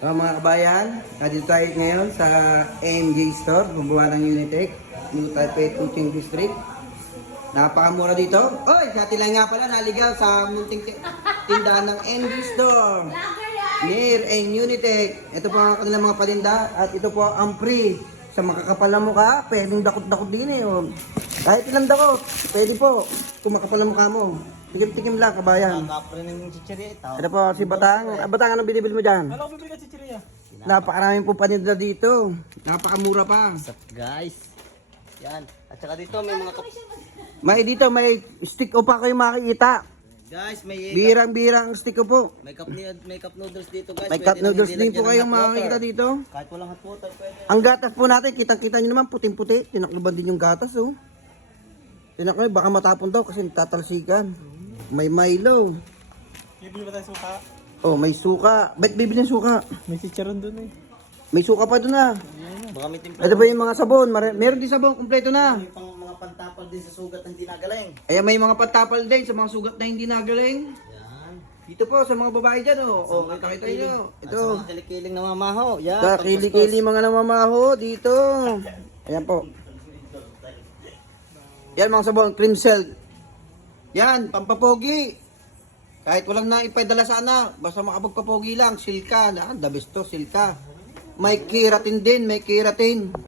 Mga kabayan, nandito tayo ngayon sa AMG Store, bubuha ng Unitech, New Taipei Kuching District. Napakamura dito. Oy, dati lang nga pala naligaw sa munting tindahan ng AMG Store. Near and Unitech. Ito po ang kanilang mga patinda at ito po ang free. Sa makakapal na mukha, pwedeng dakot-dakot din eh. Oh. Kahit ilang dakot, pwede po. Kung makapal na mukha mo. Tikim-tikim lang, kabayan. Ito po, si Batang. Batang, anong binibili mo dyan? Ano ko bibili ka chichirya? Napakaraming po paninda dito. Napakamura pa. What's up guys? Yan. At saka dito may mga May dito, may stick o pa kayo makikita. guys, may Birang-birang stick o po. may cup noodles dito guys. May Pwede cup nang noodles hindi din po lagyan kayong ng hot makikita water. dito. Kahit walang hot water pwede. Ang gatas po natin, kitang-kita nyo naman, puting-puti. Tinakluban din yung gatas, oh. Tinakluban, baka matapon daw kasi tatalsikan. May Milo. Bibili ba tayo suka? Oh, may suka. Ba't bibili ng suka? May chicharon dun eh. May suka pa doon ah. Baka may timpla. Ito ba yung mga sabon? Meron din sabon, kumpleto na. May pang mga pantapal din sa sugat ng dinagaling. Ayan, may mga patapal din sa mga sugat na hindi nagaling. Yan. Dito po, sa mga babae dyan, oh. Oh, kita nyo. At Ito. sa mga kilikiling na mamaho. Yan. Sa kili-kili mga namamaho dito. Ayan po. Yan mga sabon, cream silk. Yan, pampapogi. Kahit walang naipadala sana, basta makapagpapogi lang, silka. The best to, silka. May keratin din, may keratin.